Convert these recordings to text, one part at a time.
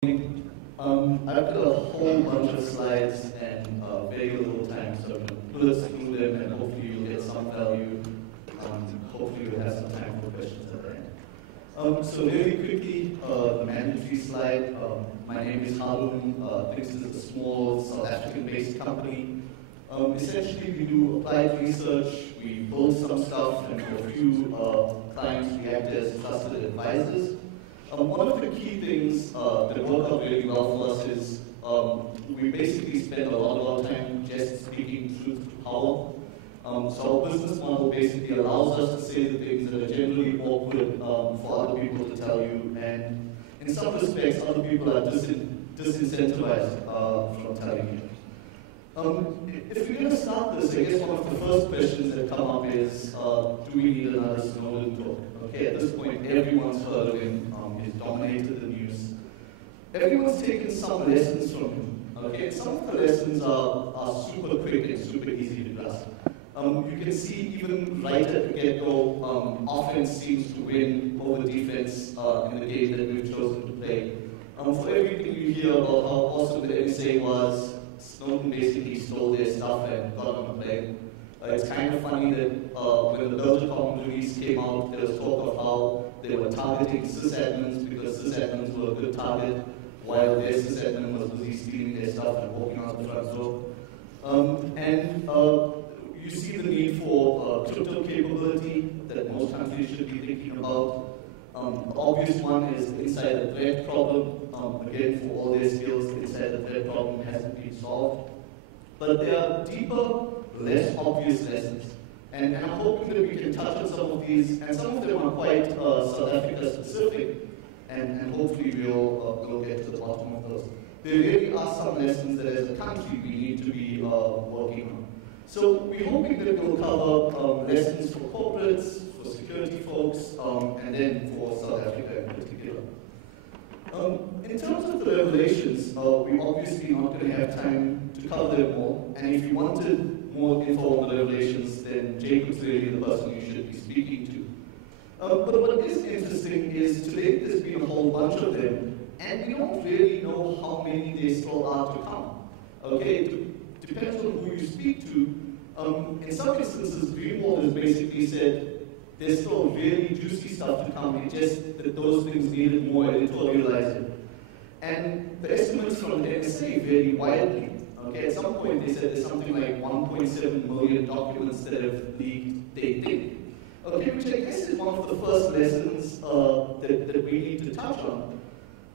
I've got a whole bunch of slides and very little time, so I'm going to blitz through them and hopefully you'll get some value. Hopefully you'll have some time for questions at the end. So really quickly, the mandatory slide. My name is Haroon. Thinkst is a small South African-based company. Essentially, we do applied research, we build some stuff, and for a few clients, we act as trusted advisors. One of the key things that work out really well for us is we basically spend a lot of our time just speaking truth to power. So our business model basically allows us to say the things that are generally awkward for other people to tell you, and in some respects, other people are disincentivized from telling you. If we're going to start this, I guess one of the first questions that come up is, do we need another Snowden talk? Okay, at this point, everyone's heard of him. He's dominated the news. Everyone's taken some lessons from him. Okay, some of the lessons are super quick and super easy to grasp. You can see even right at the get-go, offense seems to win over defense in the game that we've chosen to play. For everything you hear about how awesome the NSA was, Snowden basically stole their stuff and got on a plane. It's kind of funny that when the Belgacom release came out, there was talk of how they were targeting sysadmins because sysadmins were a good target, while their sysadmin was busy stealing their stuff and walking out the front door. You see the need for crypto capability that most countries should be thinking about. The obvious one is the insider threat problem. Again, for all their skills, the insider threat problem hasn't been solved. But there are deeper, less obvious lessons. And I'm hoping that we can touch on some of these, and some of them are quite South Africa specific, and hopefully we'll get to the bottom of those. There really are some lessons that as a country we need to be working on. So we're hoping that we'll cover lessons for corporates, for security folks, and then for South Africa in particular. In terms of the revelations, we're obviously not going to have time to cover them all, and if you wanted more info on the revelations, then Jacob's really the person you should be speaking to. But what is interesting is to date there's been a whole bunch of them, and we don't really know how many there still are to come. Okay, it depends on who you speak to. In some instances, Greenwald has basically said there's still really juicy stuff to come, it's just that those things needed more editorializing. And the estimates from the NSA vary widely. Okay, at some point they said there's something like 1.7 million documents that have leaked, they think. Okay, which I guess is one of the first lessons that we need to touch on,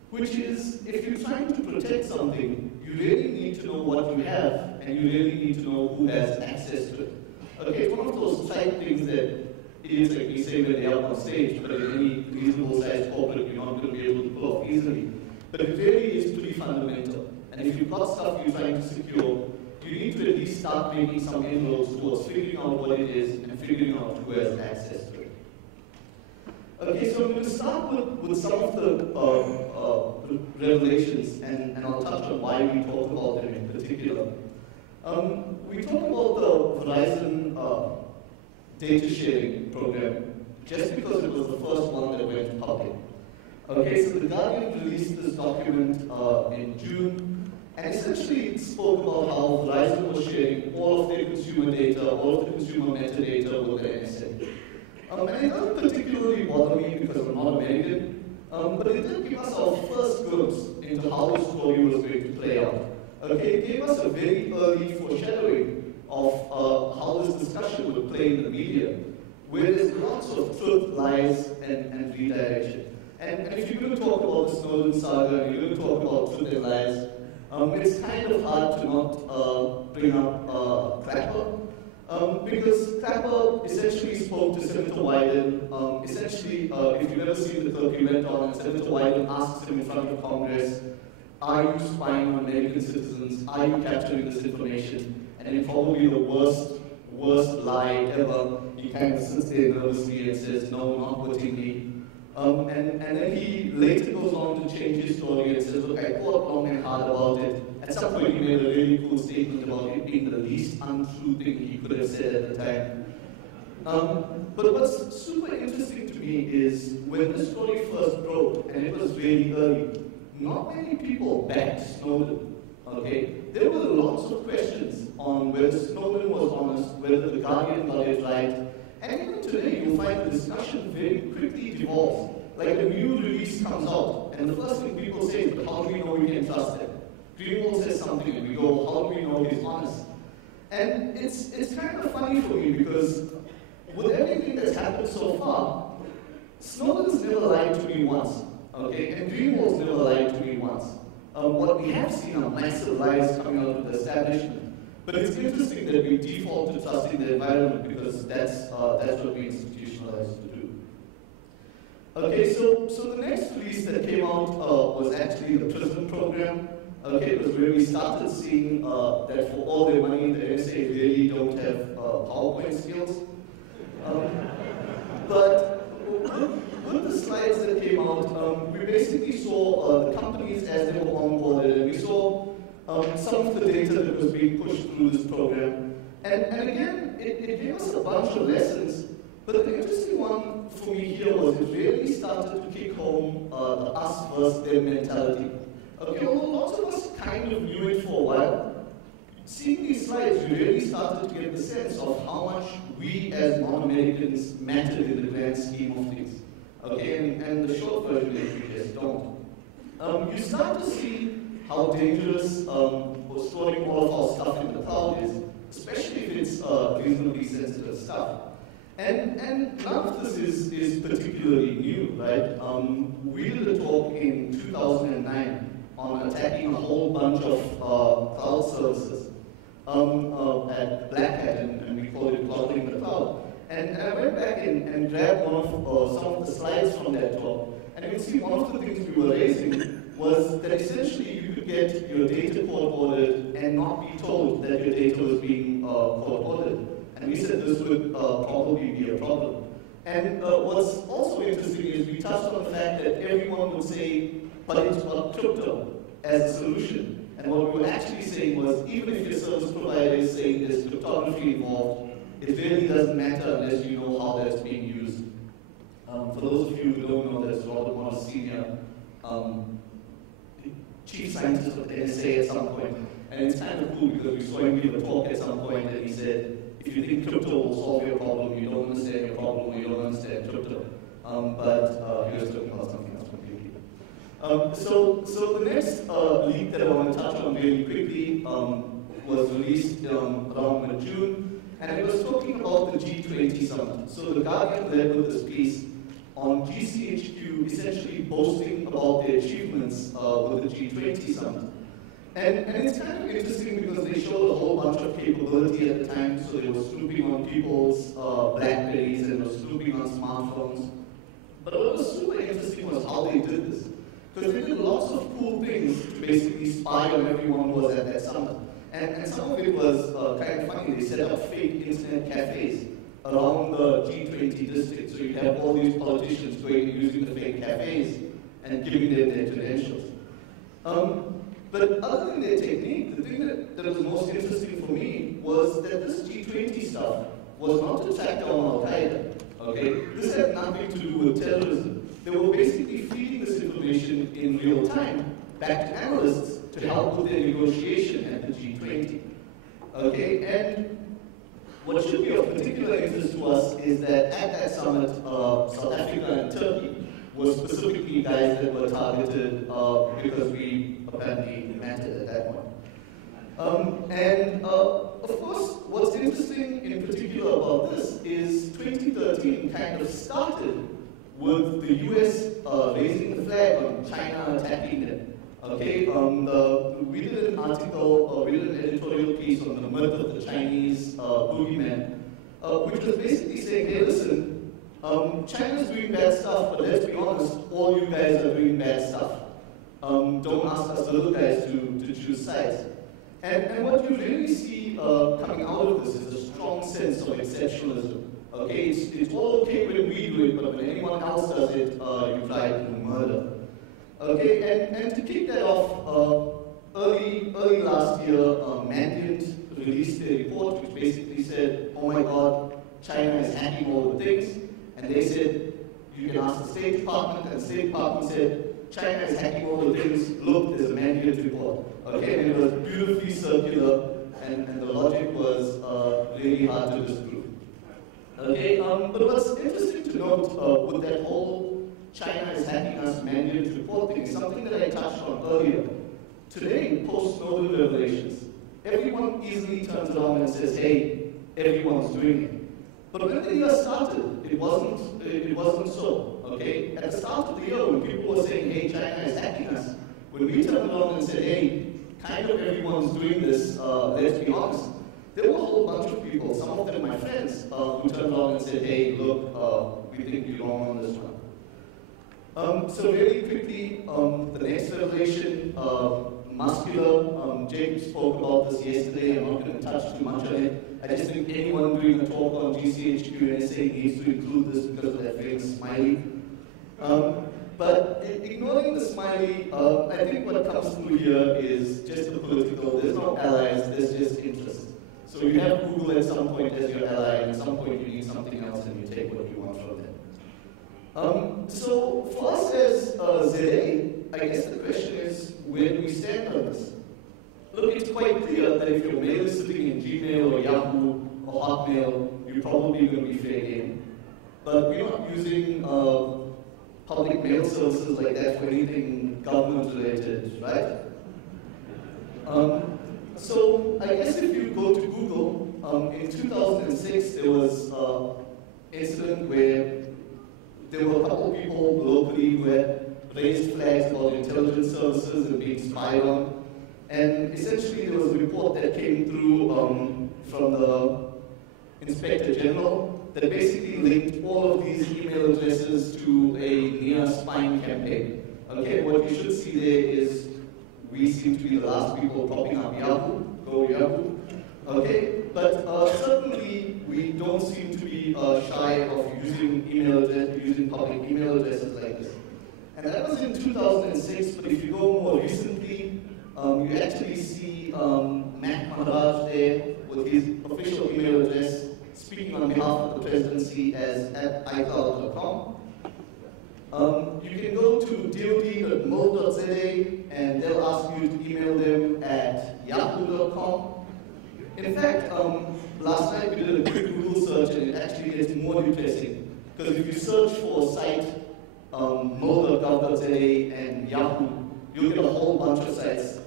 which is if you're trying to protect something, you really need to know what you have, and you really need to know who has access to it. Okay, it's one of those type things that is like we say when they're up on stage, but in any reasonable sized corporate, you're not going to be able to pull off easily. But it really is pretty fundamental. And if you've got stuff you're trying to secure, you need to at least start making some inroads towards figuring out what it is and figuring out who has access to it. Okay, so I'm going to start with some of the revelations, and I'll touch on why we talk about them in particular. We talk about the Verizon data sharing program just because it was the first one that went public. Okay, so the Guardian released this document in June, and essentially it spoke about how Verizon was sharing all of their consumer data, all of the consumer metadata with the NSA. And it doesn't particularly bother me because I'm not American, but it did give us our first glimpse into how the story was going to play out. Okay, it gave us a very early foreshadowing of how this discussion would play in the media, where there's lots of truth, lies, and redirection. And if you're going to talk about the Snowden saga, and you're going to talk about truth and lies, it's kind of hard to not bring up Clapper, because Clapper essentially spoke to Senator Wyden. Essentially, if you've ever seen the clip, he went on and Senator Wyden asked him in front of Congress, are you spying on American citizens? Are you capturing this information? And in probably the worst lie ever, he kind of sits there nervously and says, no, not wittingly. And then he later goes on to change his story and says, look, I thought long and hard about it. At some point he made a really cool statement about it being the least untrue thing he could have said at the time. But what's super interesting to me is when this story first broke, and it was really early, not many people backed Snowden. Okay, there were lots of questions on whether Snowden was honest, whether the Guardian got it right, and even today you'll find the discussion very quickly devolves. Like a new release comes out, and the first thing people say is, but how do we know we can trust him? Greenwald says something, and we go, how do we know he's honest? And it's kind of funny for me because with everything that's happened so far, Snowden's never lied to me once, okay? And Greenwald's never lied to me once. What we have seen are massive lies coming out of the establishment. But it's interesting that we default to trusting the environment because that's what we institutionalize to do. Okay, so the next release that came out was actually the prison program. Okay, it was where we started seeing that for all their money, the NSA really don't have PowerPoint skills. But with the slides that came out, we basically saw the companies as they were onboarded, and we saw some of the data that was being pushed through this program. And again, it gave us a bunch of lessons, but the interesting one for me here was it really started to kick home the us versus them mentality. Okay, although lots of us kind of knew it for a while, seeing these slides, we really started to get the sense of how much we as non-Americans mattered in the grand scheme of things. Okay, and the short version is we just don't. You start to see how dangerous storing all of our stuff in the cloud is, especially if it's reasonably sensitive stuff. And none of this is particularly new, right? We did a talk in 2009 on attacking a whole bunch of cloud services at Black Hat, and we called it clouding the cloud. And I went back and grabbed one of some of the slides from that talk, and you can see one of the things we were raising was that essentially you could get your data court-ordered and not be told that your data was being court-ordered. And we said this would probably be a problem. And what's also interesting is we touched on the fact that everyone would say, but it's about crypto as a solution. And what we were actually saying was, even if your service provider is saying there's cryptography involved, it really doesn't matter unless you know how that's being used. For those of you who don't know, there's Robert Morris Sr., chief scientist of the NSA at some point. And it's kind of cool because we saw him give a talk at some point and he said, if you think crypto will solve your problem, you don't understand your problem, or you don't understand crypto. But he was talking about something else completely. So the next leak that I want to touch on really quickly was released around mid-June, and it was talking about the G20 summit. So the Guardian led with this piece on GCHQ essentially boasting about their achievements with the G20 summit. And it's kind of interesting because they showed a whole bunch of capability at the time. So they were snooping on people's Blackberries and they were snooping on smartphones. But what was super interesting was how they did this. Because they did lots of cool things to basically spy on everyone who was at that summit. And some of it was kind of funny. They set up fake internet cafes around the G20 district. So you have all these politicians going and using the fake cafes and giving them their credentials. But other than their technique, the thing that was most interesting for me was that this G20 stuff was not to track down Al-Qaeda. Okay? This had nothing to do with terrorism. They were basically feeding this information in real time back to analysts to help with their negotiation at the G20. Okay? And what should be of particular interest to us is that at that summit, South Africa and Turkey were specifically guys that were targeted because we apparently mattered at that point. And of course, what's interesting in particular about this is 2013 kind of started with the US raising the flag on China attacking them. Okay, we did an article, we did an editorial piece on the myth of the Chinese boogeyman, which was basically saying, hey, listen, China's doing bad stuff, but let's be honest, all you guys are doing bad stuff. Don't ask us little guys to choose sides. And what you really see coming out of this is a strong sense of exceptionalism. Okay, it's all okay when we do it, but when anyone else does it, you try to murder. Okay, and to kick that off, early last year, Mandiant released a report which basically said, oh my God, China is hacking all the things. And they said, you can ask the State Department, and the State Department said, China is hacking all the things, look, there's a mandated report. Okay, and it was beautifully circular, and the logic was really hard to disprove. Okay, but what's interesting to note with that whole China is hacking us mandated report thing is something that I touched on earlier. Today, post-Snowden revelations, everyone easily turns around and says, hey, everyone's doing it. But when the year started, it wasn't so, okay? At the start of the year, when people were saying, hey, China is hacking us, when we turned around and said, hey, kind of everyone's doing this, let's be honest, there were a whole bunch of people, some of them my friends, who turned around and said, hey, look, we think you're wrong on this one. So really quickly, the next revelation, muscular, Jacob spoke about this yesterday. I'm not going to touch too much on it. I just think anyone doing a talk on GCHQ and SA needs to include this because of that famous smiley. But ignoring the smiley, I think what comes through here is just the political. There's no allies, there's just interest. So you have Google at some point as your ally, and at some point you need something else and you take what you want from them. So for us as ZA, I guess the question is, where do we stand on this? Look, it's quite clear that if your mail is sitting in Gmail or Yahoo or Hotmail, you're probably going to be fair game. But we're not using public mail services like that for anything government related, right? So I guess if you go to Google, in 2006 there was an incident where there were a couple of people locally who had raised flags about intelligence services and being spied on. And essentially there was a report that came through from the Inspector General that basically linked all of these email addresses to a near spying campaign. Okay, what you should see there is we seem to be the last people popping up Yahoo, go Yahoo. Okay, but certainly we don't seem to be shy of using public email addresses like this. And that was in 2006, but if you go more recently, you actually see Matt Maharaj there with his official email address speaking on behalf of the presidency as at iCloud.com. You can go to dod.mo.za and they'll ask you to email them at yahoo.com. In fact, last night we did a quick Google search and it actually gets more depressing. Because if you search for a site, mo.gov.za and Yahoo, you'll get a whole bunch of sites.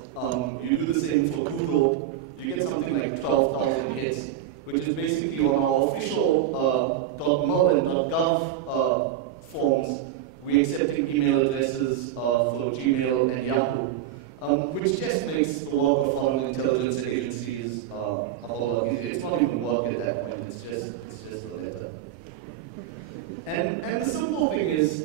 You do the same for Google, you get something like 12,000 hits, which is basically on our official .mo and .gov forms, we're accepting email addresses for Gmail and Yahoo, which just makes the work of foreign intelligence agencies a whole lot easier. It's not even work at that point, it's just a letter. And the simple thing is,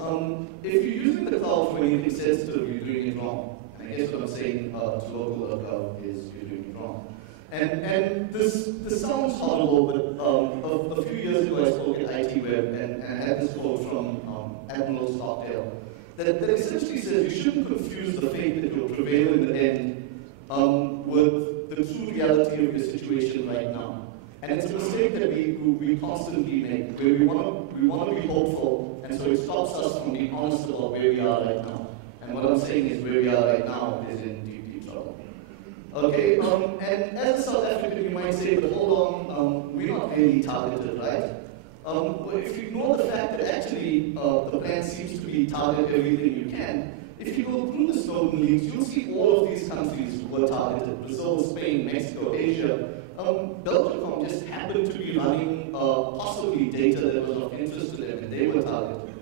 if you're using the cloud for anything sensitive, you're doing it wrong. And I guess what I'm saying to local.gov is you're doing it wrong. And this sounds horrible, but a few years ago I spoke at ITWeb and I had this quote from Admiral Stockdale that essentially says you shouldn't confuse the faith that you'll prevail in the end with the true reality of your situation right now. And it's a mistake that we constantly make, where we want to be hopeful, and so it stops us from being honest about where we are right now. And what I'm saying is where we are right now is in deep, deep trouble. Okay, and as a South African, you might say, but hold on, we're not really targeted, right? If you ignore the fact that actually the plan seems to be target everything you can, if you go through the Snowden leaks, you'll see all of these countries were targeted. Brazil, Spain, Mexico, Asia. Belgicom just happened to be running possibly data that was of interest to them, and they were targeted.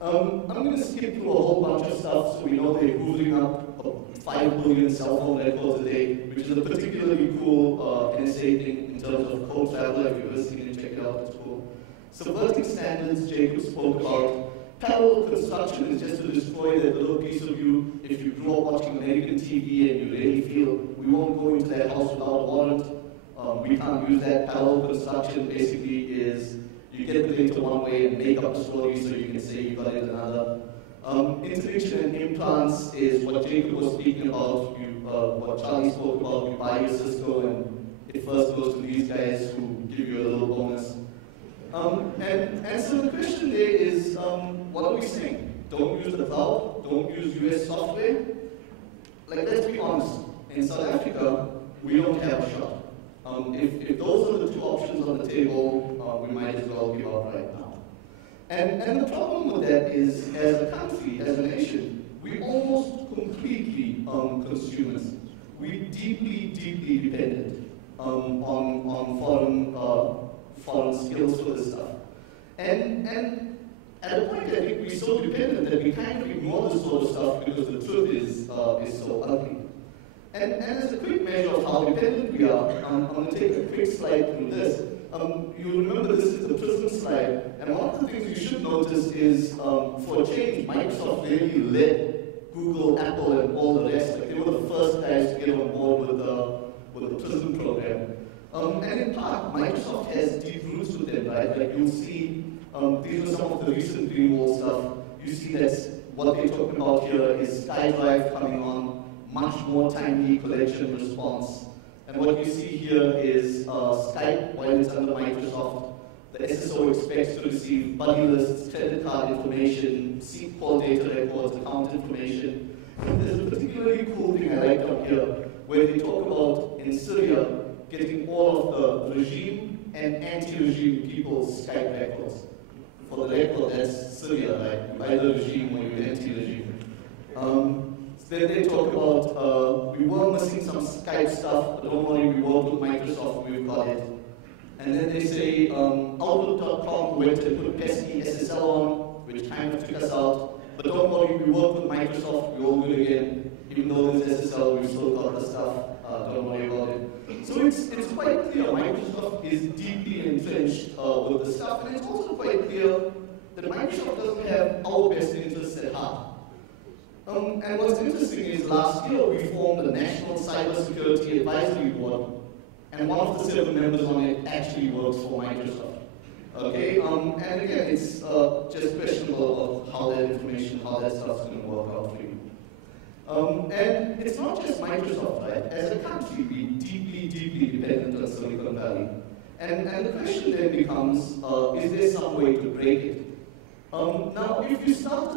I'm going to skip through a whole bunch of stuff, so we know they're hoovering up 5 billion cell phone records a day, which is a particularly cool NSA thing in terms of code traveler. If you're listening and check it out, it's cool. Subverting standards, Jacob spoke about. Parallel construction is just to destroy that little piece of you. If you grew up watching American TV and you really feel we won't go into that house without a warrant, we can't use that. Parallel construction basically is you get the data one way and make up the story so you can say you got it another. Interdiction and implants is what Jacob was speaking about, what Charlie spoke about. You buy your Cisco and it first goes to these guys who give you a little bonus. And so the question there is, what are we saying? don't use the cloud, don't use US software. Like, let's be honest, in South Africa, we don't have a shot. If those are the two options on the table, we might as well give up right now. And the problem with that is, as a country, as a nation, we're almost completely consumers. We're deeply, deeply dependent on foreign skills for this stuff. And at a point, I think we're so dependent that we kind of ignore this sort of stuff because the truth is so ugly. And as a quick measure of how dependent we are, I'm going to take a quick slide through this. You'll remember this is the prison slide, and one of the things you should notice is, for a change, Microsoft really led Google, Apple, and all the rest. Like, they were the first guys to get on board with the prison program. And in part, Microsoft has deep roots with them, right? Like, you'll see, these are some of the recent Greenwald stuff. You see that's what they're talking about here is SkyDrive coming on, much more timely collection response. And what you see here is Skype, while it's under Microsoft, the SSO expects to receive buddy lists, credit card information, seat call data records, account information. And there's a particularly cool thing I liked up here, where they talk about, in Syria, getting all of the regime and anti-regime people's Skype records. For the record, that's Syria, right? You're either regime or you're anti-regime. Then they talk about, we were missing some Skype stuff, but don't worry, we worked with Microsoft, we've got it. And then they say, Outlook.com went and put pesky SSL on, which kind of took us out. But don't worry, we worked with Microsoft, we all good again. Even though there's SSL, we've still got the stuff, don't worry about it. So it's quite clear Microsoft is deeply entrenched with the stuff, and it's also quite clear that Microsoft doesn't have our best interests at heart. And what's interesting is last year we formed the National Cybersecurity Advisory Board, and one of the 7 members on it actually works for Microsoft. Okay, and again, it's just questionable of how that information, how that stuff's going to work out for you. And it's not just Microsoft, right? As a country, we're deeply, deeply dependent on Silicon Valley. And the question then becomes, is there some way to break it? Now, if you start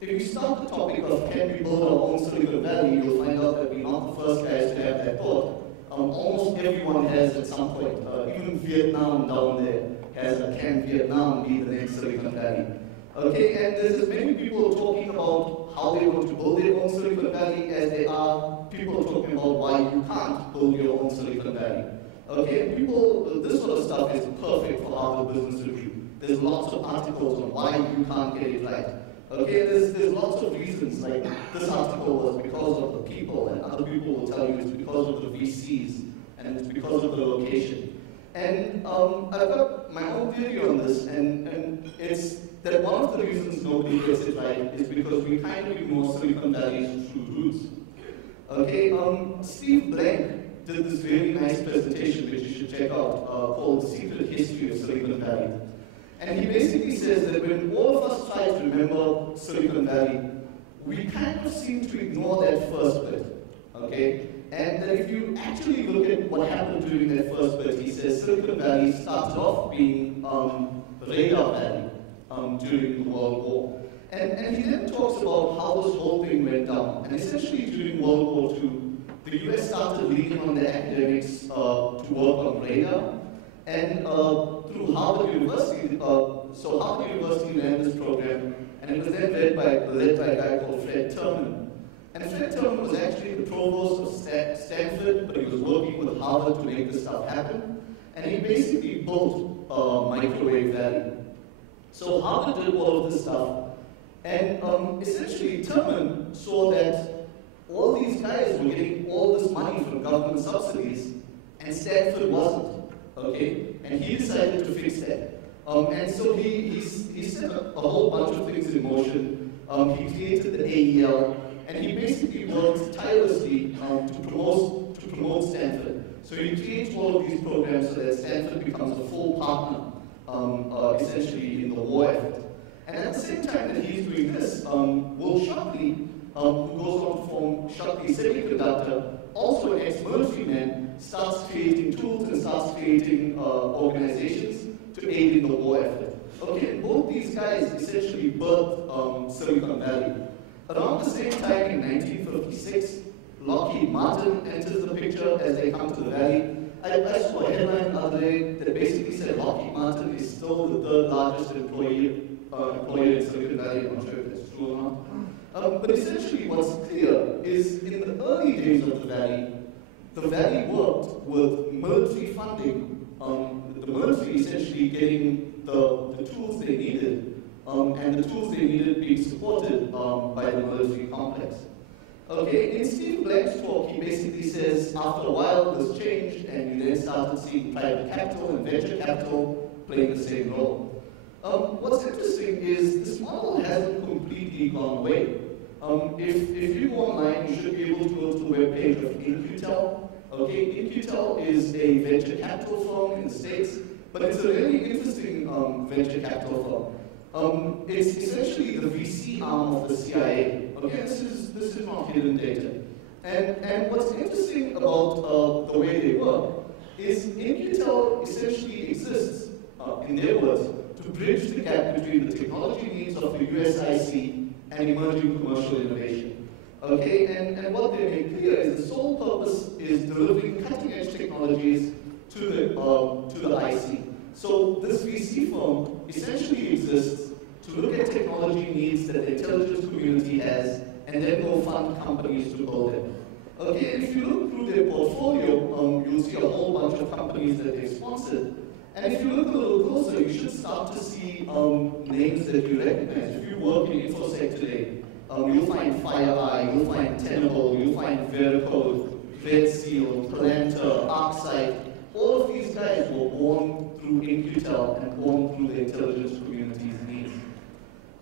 the topic of can we build our own Silicon Valley, you'll find out that we're not the first guys to have that thought. Almost everyone has at some point. Even Vietnam down there has a can Vietnam be the next Silicon Valley. Okay, and there's as many people talking about how they want to build their own Silicon Valley as there are people talking about why you can't build your own Silicon Valley. Okay, and people, this sort of stuff is perfect for Harvard Business Review. There's lots of articles on why you can't get it right. Okay, there's lots of reasons, like this article was because of the people, and other people will tell you it's because of the VCs, and it's because of the location. And I've got my own theory on this, and it's that one of the reasons nobody gets it right is because we kind of ignore Silicon Valley's true roots. Okay, Steve Blank did this really nice presentation, which you should check out, called The Secret History of Silicon Valley. And he basically says that when all of us try to remember Silicon Valley, we kind of seem to ignore that first bit, okay? And that if you actually look at what happened during that first bit, he says Silicon Valley started off being Radar Valley during the World War. And he then talks about how this whole thing went down. And essentially during World War II, the US started leaning on their academics to work on radar. And through Harvard University, so Harvard University ran this program, and it was then led by a guy called Fred Terman. And Fred Terman was actually the provost of Stanford, but he was working with Harvard to make this stuff happen. And he basically built Microwave Valley. So Harvard did all of this stuff, and essentially Terman saw that all these guys were getting all this money from government subsidies, and Stanford wasn't. Okay, and he decided to fix that. And so he set a whole bunch of things in motion. He created the AEL, and he basically worked tirelessly to promote Stanford. So he creates all of these programs so that Stanford becomes a full partner, essentially in the war effort. And at the same time that he's doing this, Will Shockley, who goes on to form Shockley Semiconductor, also an ex-military man, starts creating tools and starts creating organizations to aid in the war effort. Okay, and both these guys essentially birthed Silicon Valley. Around the same time in 1956, Lockheed Martin enters the picture as they come to the valley. I saw a headline the other day that basically said Lockheed Martin is still the third largest employer in Silicon Valley. I'm not sure if that's true or not. But essentially what's clear is in the early days of the valley worked with military funding, the military essentially getting the tools they needed, and the tools they needed being supported by the military complex. Okay, in Steve Blank's talk, he basically says after a while this changed, and you then started seeing private capital and venture capital playing the same role. What's interesting is this model hasn't completely gone away. If you go online, you should be able to go to the webpage of InQtel. Okay, InQtel is a venture capital firm in the States, but it's a really interesting venture capital firm. It's essentially the VC arm of the CIA. Okay, this is not hidden data. And what's interesting about the way they work is InQtel essentially exists, in their words, to bridge the gap between the technology needs of the USIC and emerging commercial innovation. Okay, and what they make clear is the sole purpose is delivering cutting-edge technologies to the IC. So this VC firm essentially exists to look at technology needs that the intelligence community has, and then go fund companies to build them. Okay, and if you look through their portfolio, you'll see a whole bunch of companies that they've sponsored. And if you look a little closer, you should start to see names that you recognize. If you work in InfoSec today, you'll find FireEye, you'll find Tenable, you'll find Veracode, VetSeal, Palantir, ArcSight. All of these guys were born through InQtel and born through the intelligence community's needs.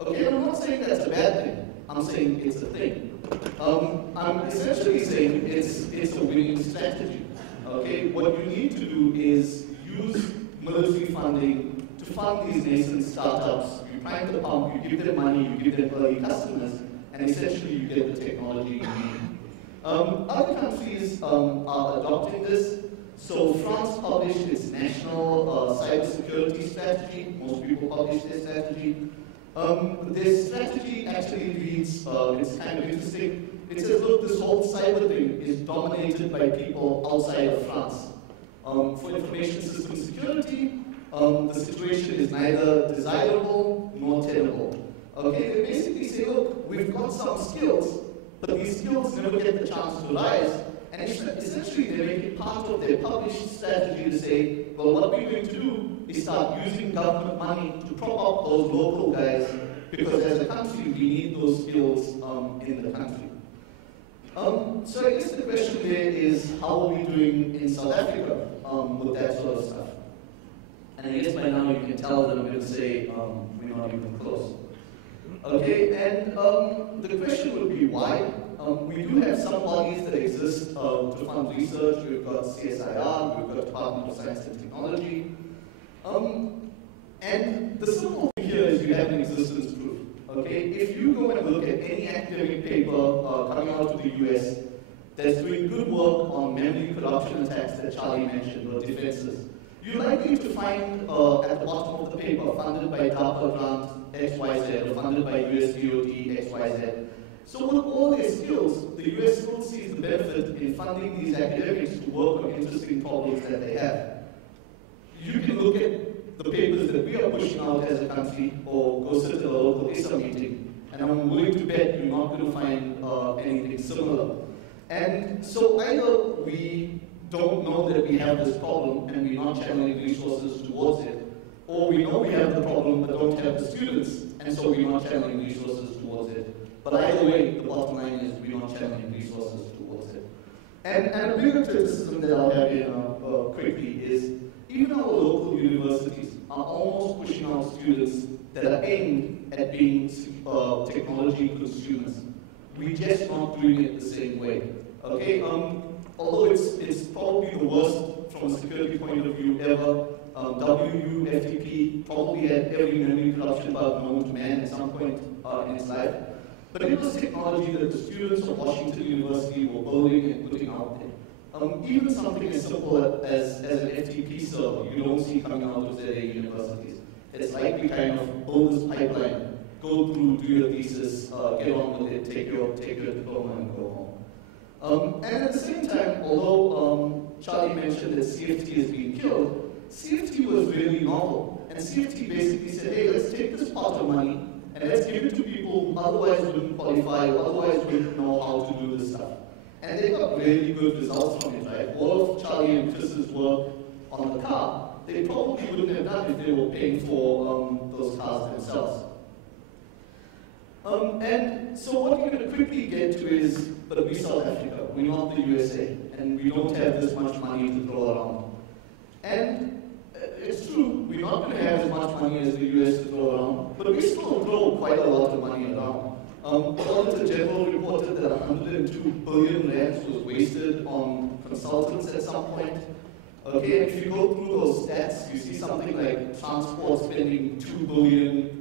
Okay, I'm not saying that's a bad thing. I'm saying it's a thing. I'm essentially saying it's a winning strategy. Okay, what you need to do is use military funding to fund these nascent startups. You prime the pump, you give them money, you give them early customers, and essentially you get the technology you need. Other countries are adopting this. So France published its national cybersecurity strategy. Most people publish their strategy. Their strategy actually reads, it's kind of interesting. It says, look, this whole cyber thing is dominated by people outside of France. For information system security, the situation is neither desirable nor tenable. Okay, they basically say, look, we've got some skills, but these skills never get the chance to rise. And essentially, they make it part of their published strategy to say, well, what we're going to do is start using government money to prop up those local guys, because as a country, we need those skills in the country. So I guess the question there is, how are we doing in South Africa with that sort of stuff? And I guess by now you can tell that I'm going to say we're not even close. Okay, and the question would be why? We do have some bodies that exist to fund research. We've got CSIR, we've got Department of Science and Technology. And the simple thing here is you have an existence proof. Okay, if you go and look at any academic paper coming out of the US that's doing good work on memory corruption attacks that Charlie mentioned, or defenses, you're likely to find at the bottom of the paper, funded by DARPA grant XYZ, or funded by US DOD XYZ. So with all their skills, the US still sees the benefit in funding these academics to work on interesting problems that they have. You can look at the papers that we are pushing out as a country, or go sit at a local ISA meeting, and I'm willing to bet you're not going to find anything similar. And so either we don't know that we have this problem and we're not channeling resources towards it, or we know we have the problem but don't have the students, and so we're not channeling resources towards it. But either way, the bottom line is we're not channeling resources towards it. And a bigger criticism that I'll have here quickly is, even our local universities are almost pushing out students that are aimed at being technology consumers. We're just not doing it the same way. Okay, although it's probably the worst from a security point of view ever, WU-FTP probably had every memory corruption bug known to man at some point in its life. But it was technology that the students of Washington University were building and putting out there. Even something as simple as an FTP server, you don't see coming out of ZA universities. It's like we kind of build this pipeline, go through, do your thesis, get on with it, take your diploma and go home. And at the same time, although Charlie mentioned that CFT is being killed, CFT was really novel. And CFT basically said, hey, let's take this pot of money and let's give it to people who otherwise wouldn't qualify, or otherwise wouldn't know how to do this stuff. And they got really good results from it, right? All of Charlie and Chris's work on the car, they probably wouldn't have done if they were paying for those cars themselves. And so what we're going to quickly get to is, but we're South Africa, we're not the USA, and we don't have this much money to throw around. And it's true, we're not going to have as much money as the US to throw around, but we still throw quite a lot of money around. The Auditor General reported that 102 billion rands was wasted on consultants at some point. Okay, and if you go through those stats, you see something like transport spending 2 billion,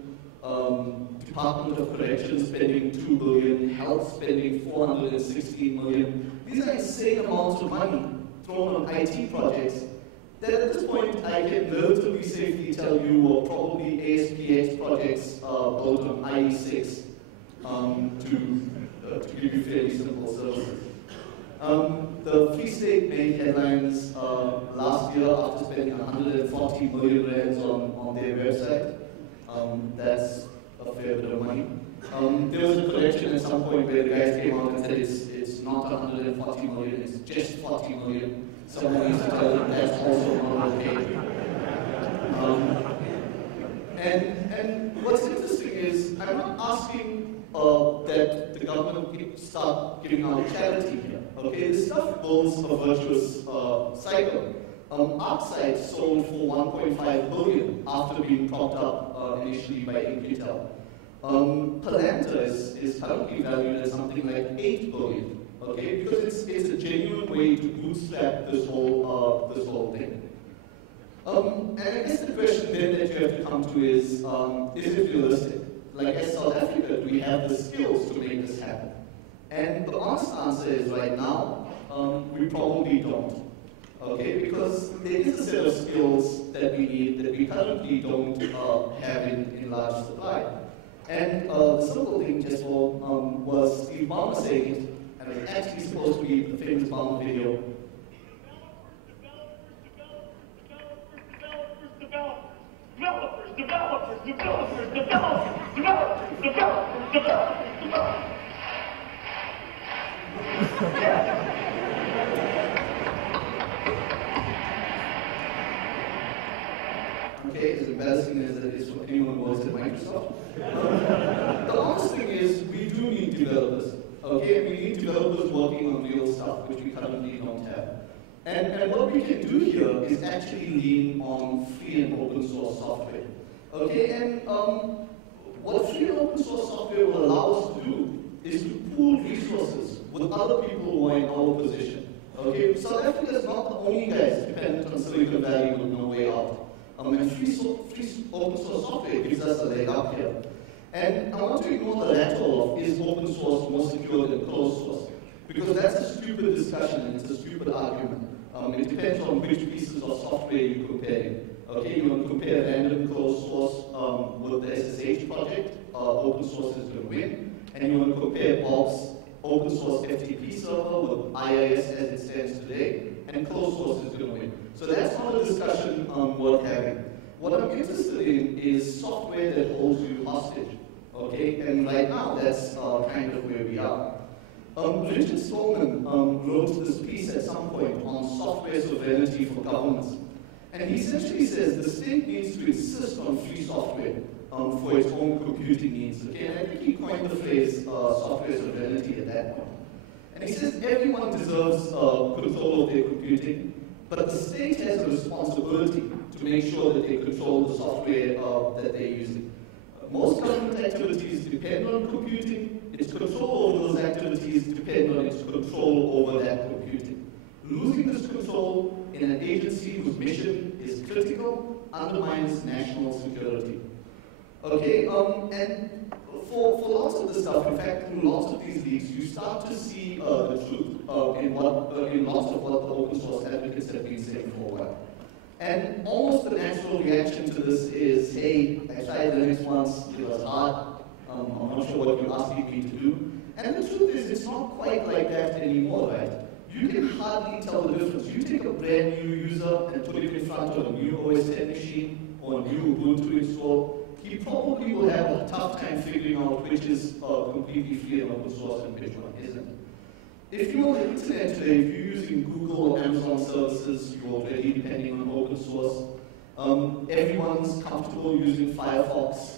Department of Corrections spending 2 billion, health spending 416 million. These are insane amounts of money thrown on IT projects that at this point I can relatively safely tell you were probably ASPX projects built on IE6 to give you fairly simple services. The Free State made headlines last year after spending 140 million rands on their website. That's a fair bit of money. There was a correction at some point where the guys came out and said it's not 140 million, it's just 40 million. Someone needs to tell them that's also not okay. And what's interesting is, I'm not asking that the government start giving out charity here. Okay, this stuff builds a virtuous cycle. ArcSight sold for 1.5 billion after being propped up initially by Inquitel. Palanta is currently valued at something like 8 billion. Okay, because it's a genuine way to bootstrap this whole thing. And I guess the question then that you have to come to is it realistic? Like, as South Africa, do we have the skills to make this happen? And the honest answer is, right now, we probably don't. Okay, because there is a set of skills that we need that we currently don't have in large supply. And the simple thing just was Steve Ballmer saying it, and it was actually supposed to be the famous Ballmer video. Okay, as embarrassing as it is for anyone who works at Microsoft. The honest thing is, we do need developers. Okay, we need developers working on real stuff, which we currently don't have. And what we can do here is actually lean on free and open source software. Okay, and what free and open source software will allow us to do is to pool resources with other people who are in our position. Okay, South Africa is not the only guys dependent on Silicon Valley with no way out. And free open source software gives us a leg up here. And I want to ignore the latter of is open source more secure than closed source, because that's a stupid discussion and it's a stupid argument. It depends on which pieces of software you're comparing. Okay, you want to compare random closed source with the SSH project, open source is going to win. And you want to compare Bob's open source FTP server with IIS as it stands today, and closed source is going to win. So that's not a discussion worth having. What I'm interested in is software that holds you hostage. Okay, and right now that's kind of where we are. Richard Stallman wrote this piece at some point on software sovereignty for governments. And he essentially says the state needs to insist on free software for its own computing needs. Okay, and I think he coined the phrase software sovereignty at that point. And he says everyone deserves control of their computing, but the state has a responsibility to make sure that they control the software that they're using. Most government activities depend on computing. Its control over those activities depend on its control over that computing. Losing this control in an agency whose mission is critical undermines national security. Okay, and for lots of this stuff, in fact, in lots of these leaks, you start to see the truth in lots of what the open source advocates have been saying for a while. And almost the natural reaction to this is, hey, I tried Linux once, it was hard, I'm not sure what you're asking me to do. And the truth is, it's not quite like that anymore, right? You can hardly tell the difference. You take a brand new user and put him in front of a new OS 10 machine or a new Ubuntu install, he probably will have a tough time figuring out which is completely free and open source and which one isn't. If you're on the internet today, if you're using Google or Amazon services, you're already depending on open source. Everyone's comfortable using Firefox.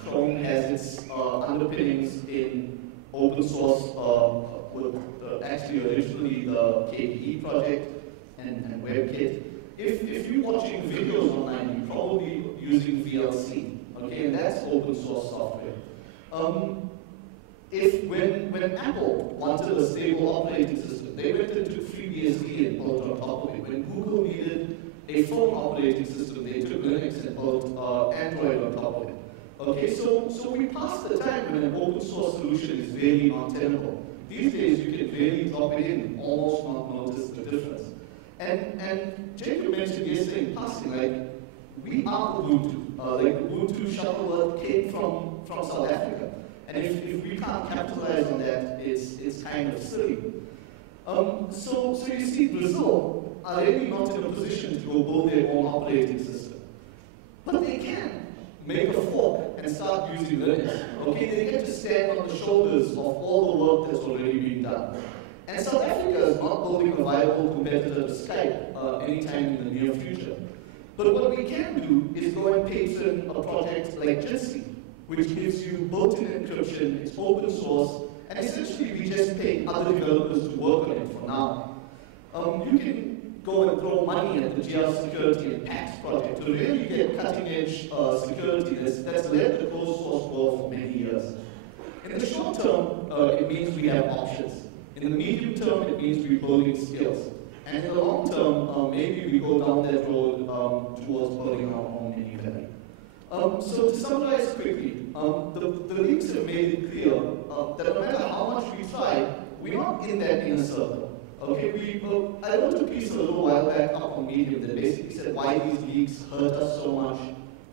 Chrome has its underpinnings in open source with actually originally the KDE project and WebKit. If you're watching videos online, you're probably using VLC, okay, and that's open source software. When Apple wanted a stable operating system, they went and took FreeBSD and built on top of it. When Google needed a phone operating system, they took Linux and built Android on top of it. Okay, so we passed the time when an open source solution is really not tenable. These days, you can really drop it in and almost not notice the difference. And Jacob mentioned yesterday in passing, like, we are Ubuntu. Like, Ubuntu Shuttleworth came from South Africa. And if we can't capitalize on that, it's kind of silly. So you see, Brazil are really not in a position to go build their own operating system. But they can make a fork and start using Linux. Okay, they get to stand on the shoulders of all the work that's already been done. And South Africa is not building a viable competitor to Skype anytime in the near future. But what we can do is go and patron a project like Jitsi, which gives you built-in encryption, it's open source, and essentially we just pay other developers to work on it for now. You can go and throw money at the GR Security and PAX project to really get cutting-edge security that's led the closed source world for many years. In the short term, it means we have options. In the medium term, it means we're building skills. And in the long term, maybe we go down that road towards building our own mini-valley. So to summarize quickly, the leaks have made it clear that no matter how much we try, we're not in that inner circle. Okay, I wrote a piece a little while back up on Medium that basically said why these leaks hurt us so much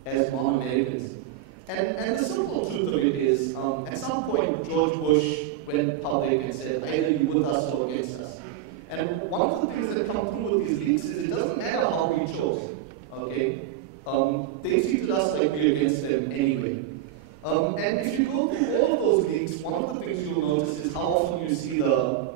as non-Americans. And the simple truth of it is, at some point, George Bush went public and said, either you're with us or against us. And one of the things that come through with these leaks is it doesn't matter how we chose, okay? They treated us like we're against them anyway. And if you go through all of those leaks, one of the things you'll notice is how often you see the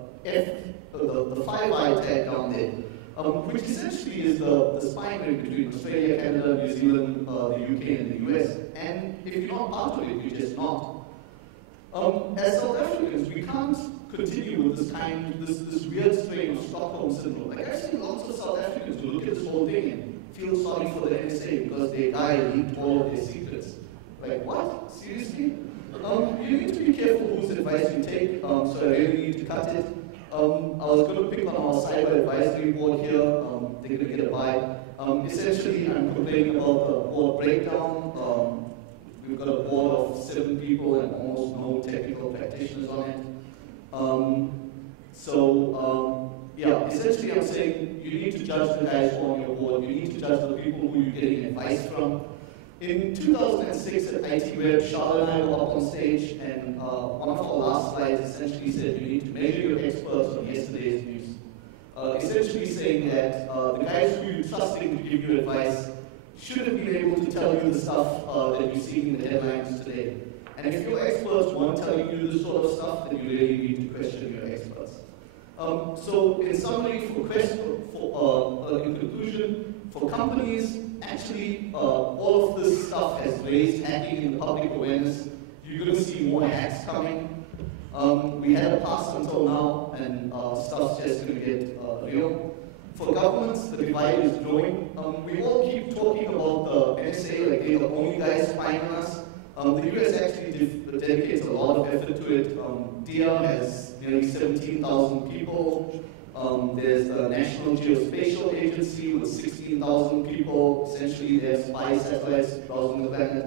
5i tag down there, which essentially is the spine ring between Australia, Canada, New Zealand, the UK, and the US. And if you're not part of it, you're just not. As South Africans, we can't continue with this weird strain of Stockholm syndrome. Like, I've seen lots of South Africans who look at this whole thing and feel sorry for the NSA because their guy leaked all of their secrets. Like, what? Seriously? You need to be careful whose advice you take, so I really need to cut it. I was going to pick on our cyber advisory board here. They're going to get a buy. Essentially, I'm complaining about the board breakdown. We've got a board of 7 people and almost no technical practitioners on it. Yeah, essentially I'm saying you need to judge the guys on your board. You need to judge the people who you're getting advice from. In 2006 at ITWeb, Charlotte and I were up on stage, and one of our last slides essentially said you need to measure your experts on yesterday's news. Essentially saying that the guys who you're trusting to give you advice should have been able to tell you the stuff that you see in the headlines today. And if your experts weren't telling you this sort of stuff, then you really need to question your experts. So in summary, in conclusion, for companies, actually all of this stuff has raised hacking in the public awareness. You're going to see more hacks coming. We had a pass until now, and stuff's just going to get real. For governments, the divide is growing. We all keep talking about the NSA like they're the only guys spying on us. The US actually dedicates a lot of effort to it. DIA has nearly 17,000 people. There's the National Geospatial Agency with 16,000 people. Essentially, they have spy satellites browsing the planet.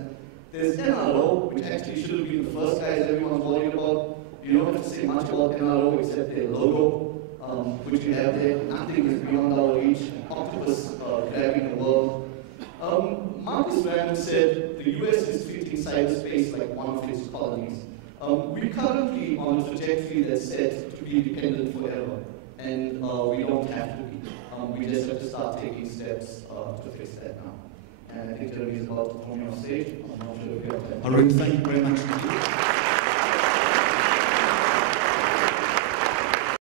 There's NRO, which actually should have been the first guys everyone's worried about. You don't have to say much about NRO except their logo, which you have there. Nothing is beyond our reach. Octopus grabbing the world. Marcus Rand said the US is treating cyberspace like one of its colonies. We're currently on a trajectory that's set to be independent forever, and we don't have to be. We just have to start taking steps to fix that now. And I think Jeremy is about to come on stage. I'm not sure if you have time. Haroon, thank you very much indeed.